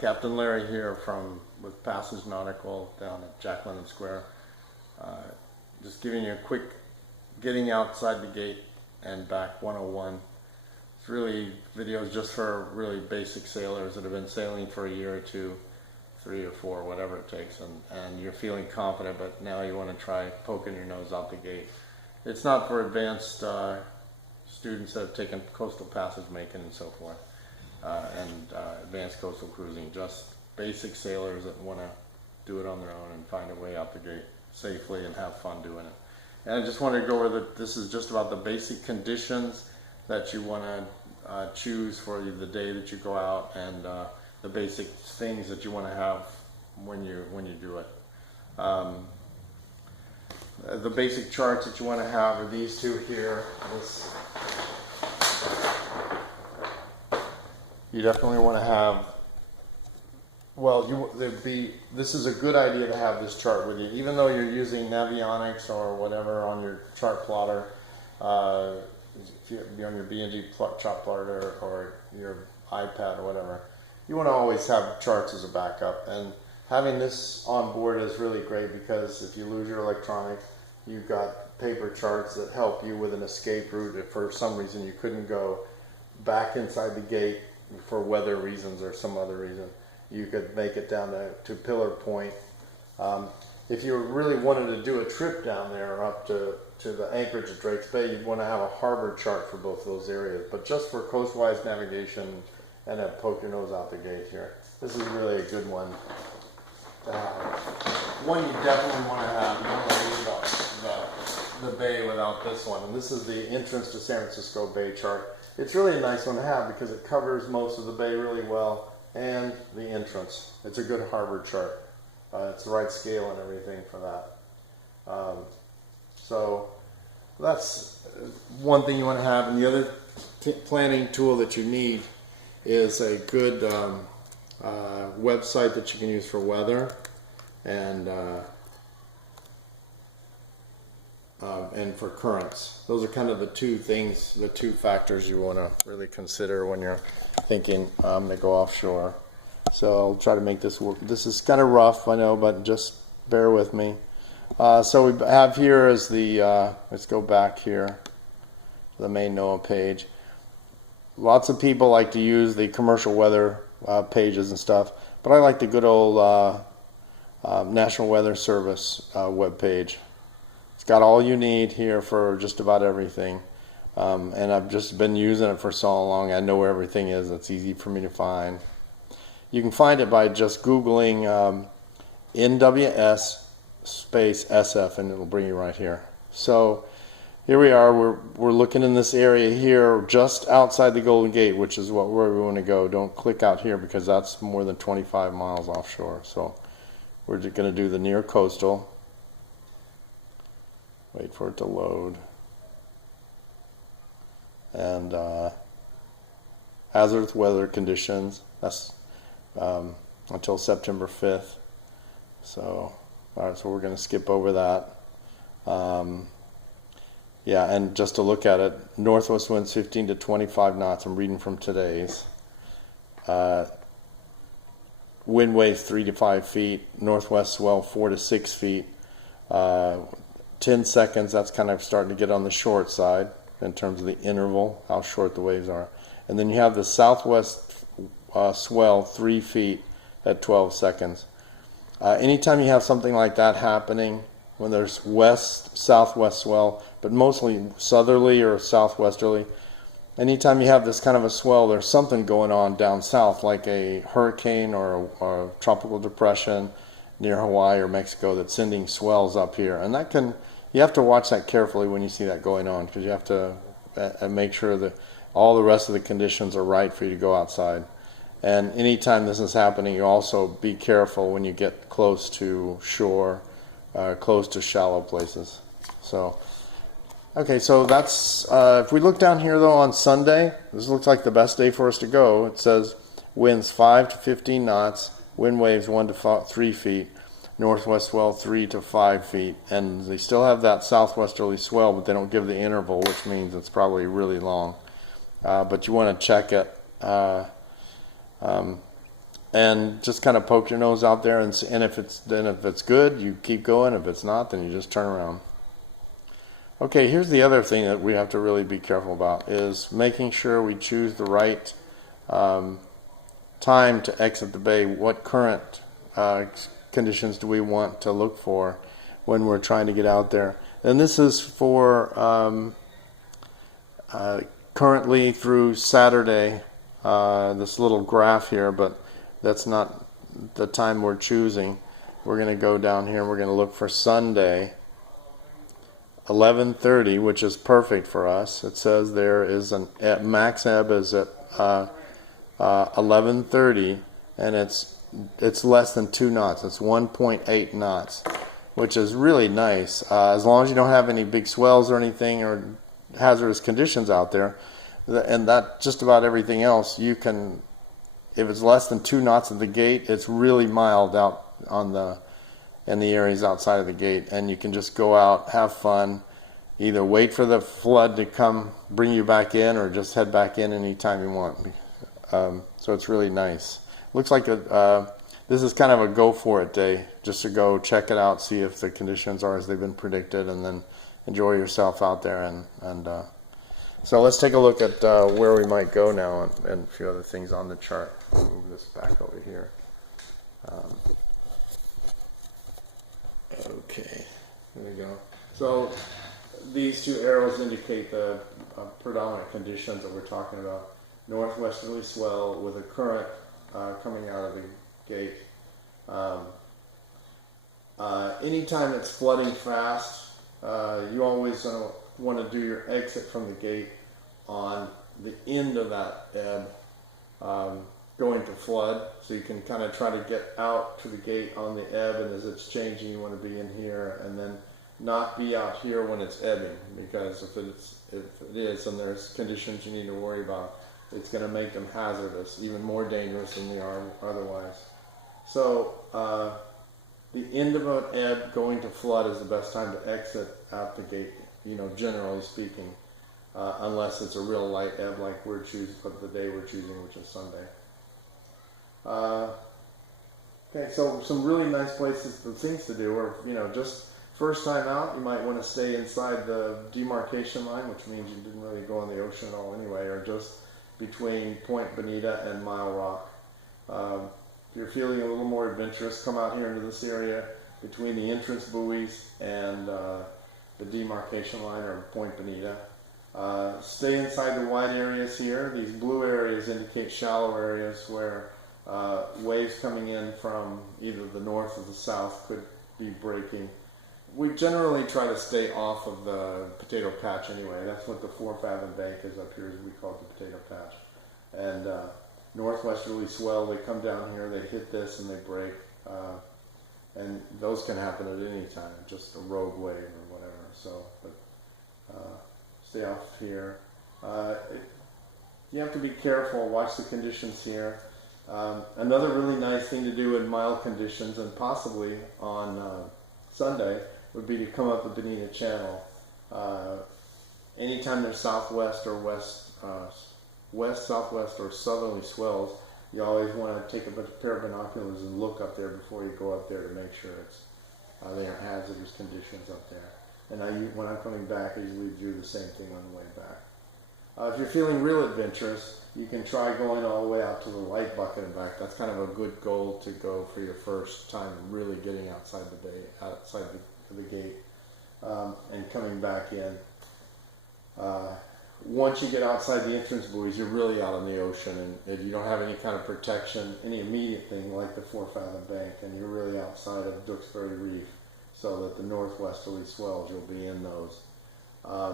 Captain Larry here with Passage Nautical down at Jack London Square. Just giving you a quick getting outside the gate and back 101. It's really videos just for really basic sailors that have been sailing for a year or two, 3 or 4, whatever it takes, and you're feeling confident, but now you want to try poking your nose out the gate. It's not for advanced students that have taken coastal passage making and so forth. Advanced coastal cruising, just basic sailers that want to do it on their own and find a way out the gate safely and have fun doing it. And I just wanted to go over that this is just about the basic conditions that you want to choose for the day that you go out, and the basic things that you want to have when you do it. The basic charts that you want to have are these two here. You definitely want to have, well, this is a good idea to have this chart with you, even though you're using Navionics or whatever on your chart plotter, if you're on your B&G chart plotter or your iPad or whatever. You want to always have charts as a backup, and having this on board is really great because if you lose your electronics, you've got paper charts that help you with an escape route if for some reason you couldn't go back inside the gate for weather reasons or some other reason. You could make it down to Pillar Point. If you really wanted to do a trip down there up to the anchorage at Drake's Bay, you'd want to have a harbor chart for both those areas. But just for coastwise navigation and poke your nose out the gate here, this is really a good one to have. One you definitely want to have. You don't want to leave the bay without this one. And this is the entrance to San Francisco Bay chart. It's really a nice one to have because it covers most of the bay really well and the entrance. It's a good harbor chart. It's the right scale and everything for that. So that's one thing you want to have. And the other planning tool that you need is a good website that you can use for weather and for currents. Those are kind of the two factors you want to really consider when you're thinking they go offshore. So I'll try to make this work. This is kind of rough, I know, but just bear with me. So we have here is the, let's go back here to the main NOAA page. Lots of people like to use the commercial weather pages and stuff, but I like the good old National Weather Service web page. It's got all you need here for just about everything. And I've just been using it for so long, I know where everything is. It's easy for me to find. You can find it by just Googling NWS space SF, and it'll bring you right here. So here we are. We're looking in this area here just outside the Golden Gate, which is where we want to go. Don't click out here because that's more than 25 miles offshore. So we're just going to do the near coastal. Wait for it to load. And hazardous weather conditions. That's until September 5th. So, all right, so we're going to skip over that. Yeah, and just to look at it, northwest winds 15 to 25 knots. I'm reading from today's. Wind wave 3 to 5 feet. Northwest swell 4 to 6 feet. 10 seconds, that's kind of starting to get on the short side in terms of the interval, how short the waves are. And then you have the southwest swell 3 feet at 12 seconds. Anytime you have something like that happening, when there's west-southwest swell, but mostly southerly or southwesterly, anytime you have this kind of a swell, there's something going on down south, like a hurricane or a tropical depression near Hawaii or Mexico that's sending swells up here. And that can, you have to watch that carefully when you see that going on, because you have to make sure that all the rest of the conditions are right for you to go outside. And anytime this is happening, you also be careful when you get close to shore, close to shallow places. So, okay, so that's, if we look down here though on Sunday, this looks like the best day for us to go. It says winds 5 to 15 knots, wind waves 1 to 3 feet, northwest swell 3 to 5 feet, and they still have that southwesterly swell, but they don't give the interval, which means it's probably really long. But you want to check it. and just kind of poke your nose out there, and if it's good, you keep going. If it's not, then you just turn around. Okay, here's the other thing that we have to really be careful about is making sure we choose the right time to exit the bay. What current conditions do we want to look for when we're trying to get out there? And this is for currently through Saturday, this little graph here, but that's not the time we're choosing. We're going to go down here and we're going to look for Sunday, 11:30, which is perfect for us. It says there is at max ebb is at 11:30, and it's less than 2 knots. It's 1.8 knots, which is really nice. As long as you don't have any big swells or anything or hazardous conditions out there, and that just about everything else, you can. If it's less than 2 knots at the gate, it's really mild out in the areas outside of the gate, and you can just go out, have fun, either wait for the flood to come bring you back in, or just head back in anytime you want. So it's really nice. Looks like this is kind of a go for it day, just to go check it out, see if the conditions are as they've been predicted, and then enjoy yourself out there. And so let's take a look at where we might go now, and a few other things on the chart. I'll move this back over here. Okay, there we go. So these two arrows indicate the predominant conditions that we're talking about. Northwesterly swell with a current coming out of the gate. Anytime it's flooding fast, you always want to do your exit from the gate on the end of that ebb going to flood, so you can kind of try to get out to the gate on the ebb, and as it's changing you want to be in here, and then not be out here when it's ebbing, because if it is and there's conditions you need to worry about, it's going to make them hazardous, even more dangerous than they are otherwise. So the end of an ebb going to flood is the best time to exit out the gate, generally speaking, unless it's a real light ebb like we're choosing, but the day we're choosing, which is Sunday. Okay, so some really nice places, the things to do, or just first time out, you might want to stay inside the demarcation line, which means you didn't really go in the ocean at all anyway, or just between Point Bonita and Mile Rock. If you're feeling a little more adventurous, come out here into this area between the entrance buoys and the demarcation line, or Point Bonita. Stay inside the wide areas here. These blue areas indicate shallow areas where waves coming in from either the north or the south could be breaking. We generally try to stay off of the potato patch anyway. That's what the 4 fathom bank is up here, as we call it, the potato patch. And northwesterly swell, they come down here, they hit this, and they break. And those can happen at any time, just a rogue wave or whatever. So, but stay off here. You have to be careful, watch the conditions here. Another really nice thing to do in mild conditions, and possibly on Sunday, would be to come up the Bonita Channel. Anytime there's southwest or west, southwest, or southerly swells, you always want to take a pair of binoculars and look up there before you go up there to make sure there aren't hazardous conditions up there. And when I'm coming back, I usually do the same thing on the way back. If you're feeling real adventurous, you can try going all the way out to the light bucket and back. That's kind of a good goal to go for your first time really getting outside the bay, outside the gate, and coming back in. Once you get outside the entrance buoys, you're really out in the ocean, and you don't have any kind of protection, any immediate thing like the 4 fathom bank, and you're really outside of Duxbury Reef, so that the northwesterly swells, you'll be in those.